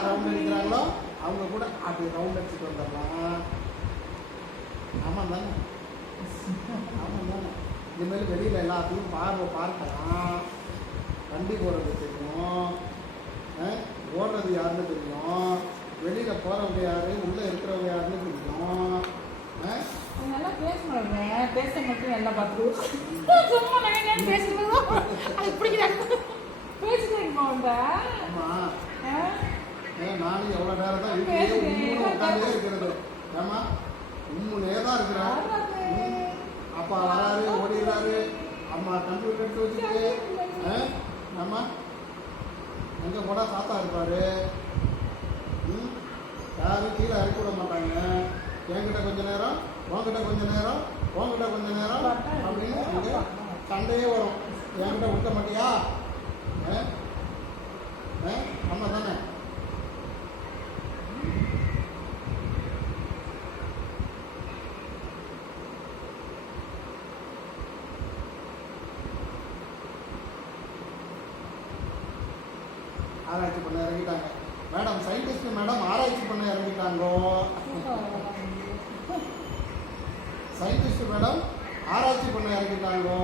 யார் ரவுண்ட் அடிக்கிறாங்களோ அவங்க கூட அப்படி ரவுண்ட் அடிச்சுட்டு வந்துடலாம். ஆமாம் தானே? ஆமாம் தானே? இதுமாரி வெளியில் எல்லாத்தையும் பார்க்கலாம். வண்டி போகிறது தெரியும், ஓடுறது யாருன்னு தெரியும், வெளியில் போகிறவங்க யாரு, உள்ளே இருக்கிறவங்க யாருன்னு தெரியும். நல்லா பேசணும், பேச மட்டும் நல்லா பார்த்துருவோம். சும்மா நான் பேசுறதோ அது பிடிக்கிறாங்க பேசுறீங்கம்மா உங்க. ஆமாம், நானும் எவ்வளோ நேரம் தான் வீட்டிலேயே உட்காந்தே இருக்கிறது. ஏமா உண்மையிலே தான் இருக்கிறேன். அப்பா வராரு, ஓடிடுறாரு, அம்மா கம்ப்யூட்டர் எடுத்து வச்சுட்டு, ஆமா எங்கே போனால் தாத்தா இருப்பார். யாரும் கீழே இறக்கி விட மாட்டாங்க. என்கிட்ட கொஞ்ச நேரம், உங்ககிட்ட கொஞ்ச நேரம், உங்ககிட்ட கொஞ்ச நேரம் அப்படின்னு அங்கே சண்டையே வரும். என்கிட்ட விட்ட மாட்டியா? ஆமாம் தானே? ஆராய்ச்சி பண்ண இறங்கிட்டாங்க மேடம். சயின்டிஸ்ட் மேடம் ஆராய்ச்சி பண்ண இறங்கிட்டாங்கோ. சயின்டிஸ்ட் மேடம் ஆராய்ச்சி பண்ண இறங்கிட்டாங்கோ.